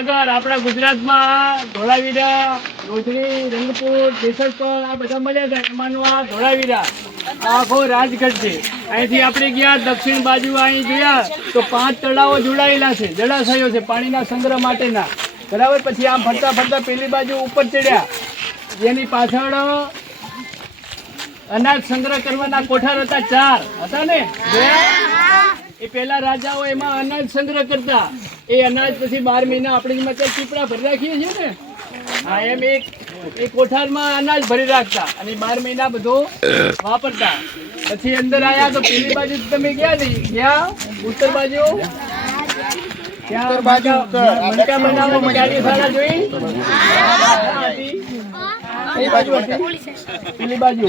નગર આપણા ગુજરાતમાં ધોળાવીરા, રોજડી, રંગપુર, દેસરકોલ આ બધા મળ્યા હતા. એમાંનું આ ધોળાવીરા આખો રાજગઢ છે. અહીંથી આપણે ગયા દક્ષિણ બાજુ અહીં ગયા તો 5 તળાવો જોડાયેલા છે, જળાશયો છે પાણીના સંગ્રહ માટેના. બરાબર. પછી આમ ફરતા ફરતા પેલી બાજુ ઉપર ચડ્યા, જેની પાછળ અનાજ સંગ્રહ કરવાના કોઠાર હતા, 4 હતા ને. એ પેલા રાજાઓ એમાં અનાજ સંગ્રહ કરતા. એ અનાજ પછી 12 મહિના આપણે જેમાં ચીપડા ભરી રાખીએ છીએ ને, હા એમ એ કોઠારમાં અનાજ ભરી રાખતા અને 12 મહિના બધું વાપરતા. પછી અંદર આયા તો પેલી બાજુ તમે ગયા નહીં, ગયા ઉત્તર બાજુ મણકા બનાવો મજાની શાળા જોઈ, પેલી બાજુ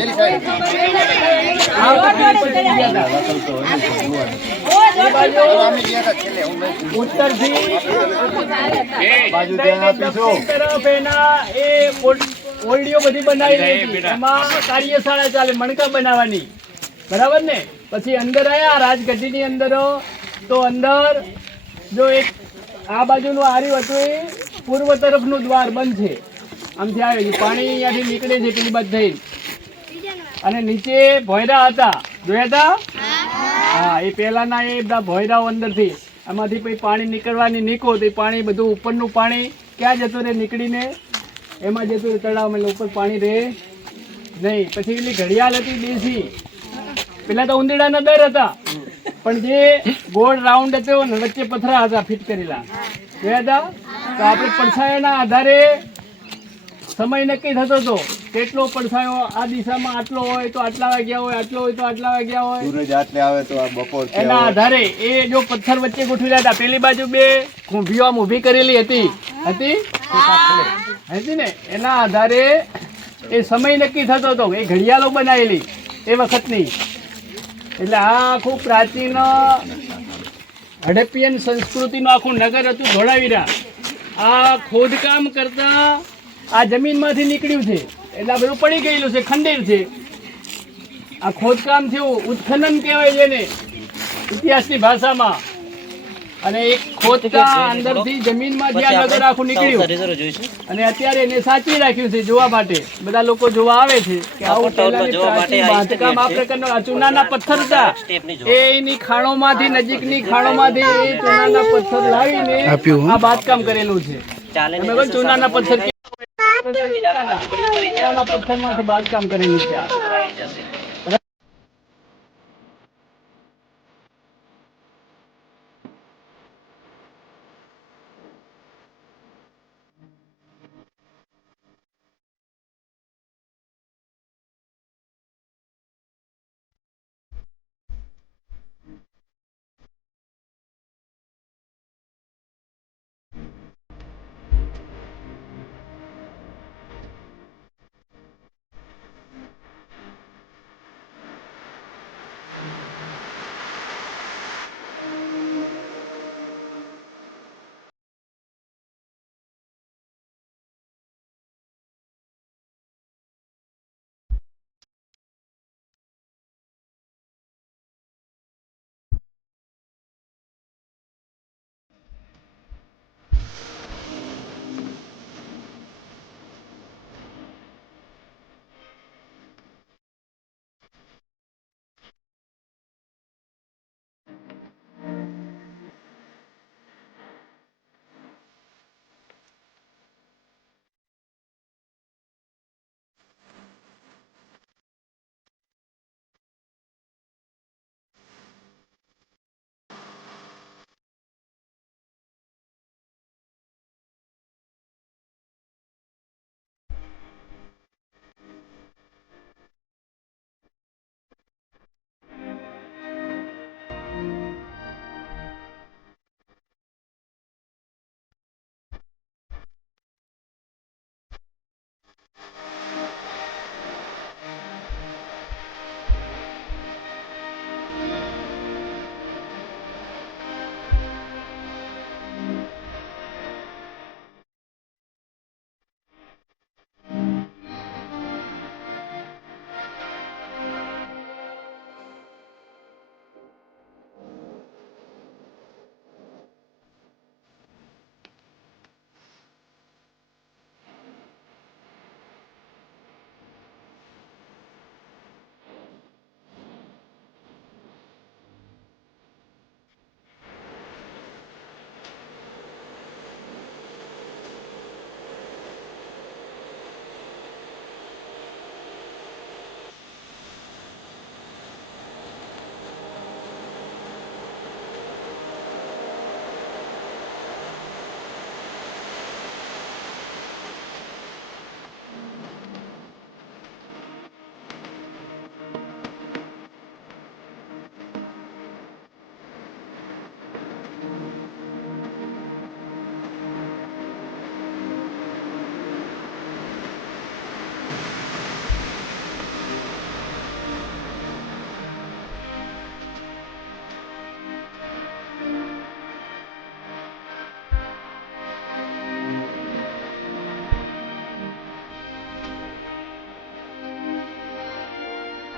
ઉત્તર થી તરફ એના એ ઓરડીઓ બધી બનાવી, એમાં કાર્યશાળા ચાલે મણકા બનાવવાની. બરાબર ને. પછી અંદર આયા રાજગઢી ની અંદર તો અંદર જો એક આ બાજુનું આર્યું હતું, એ પૂર્વ તરફનું દ્વાર બંધ છે. આમથી આવે છે પાણી, અહીંયાથી નીકળે છે પેલી બાજુ થઈ. અને નીચે ભોયરા હતા, જોયા હતા? હા, એ પહેલાના એ બધા ભોયરાઓ અંદરથી આમાંથી પછી પાણી નીકળવાની નીકો તો એ પાણી બધું ઉપરનું પાણી ક્યાં જતું રહે? નીકળીને એમાં જતું રહે તળાવમાં, ઉપર પાણી રહે નહીં. પછી પેલી ઘડિયાળ હતી દેશી, પેલા તો ઉંદરડાના દર હતા, પણ જે ગોળ રાઉન્ડ હતો ને વચ્ચે પથરા હતા ફિટ કરેલા, જોયા હતા? તો આપણે પડછાયાના આધારે સમય નક્કી થતો હતો, કેટલો પડછાયો આ દિશામાં આટલો હોય તો આટલા વાગ્યા હોય, આટલો હોય તો આટલા વાગ્યા હોય, સૂરજ આટલે આવે તો આ બપોર, એના આધારે એ જો પથ્થર વચ્ચે ગોઠવેલા હતા. પેલી બાજુ 2 ખૂંભીઓ આમ ઊભી કરેલી હતી ને, એના આધારે એ સમય નક્કી થતો હતો. એ ઘડિયાળો બનાવેલી એ વખતની. એટલે આ આખું પ્રાચીન હડપ્પિયન સંસ્કૃતિનું આખું નગર હતું ધોળાવીરા. આ ખોદકામ કરતા આ જમીનમાંથી નીકળ્યું છે, એટલે આ બધું પડી ગયેલું છે, ખંડેર છે. આ ખોદકામ થયું, ઉત્ખનન કહેવાય છે ને ઇતિહાસની ભાષામાં. અને એક ખોદકા અંદરથી જમીનમાં જે આ નગર આખું નીકળ્યું અને અત્યારે એને સાચવી રાખ્યું છે જોવા માટે. બધા લોકો જોવા આવે છે કે આવું બાંધકામ આ પ્રકારના ચૂનાના પથ્થર હતા, એની ખાણોમાંથી, નજીકની ખાણોમાંથી એ ચૂનાના પથ્થર લાવીને આ બાંધકામ કરેલું છે. ચૂનાના પથ્થર પથ્થરમાંથી બાંધકામ કરેલું છે.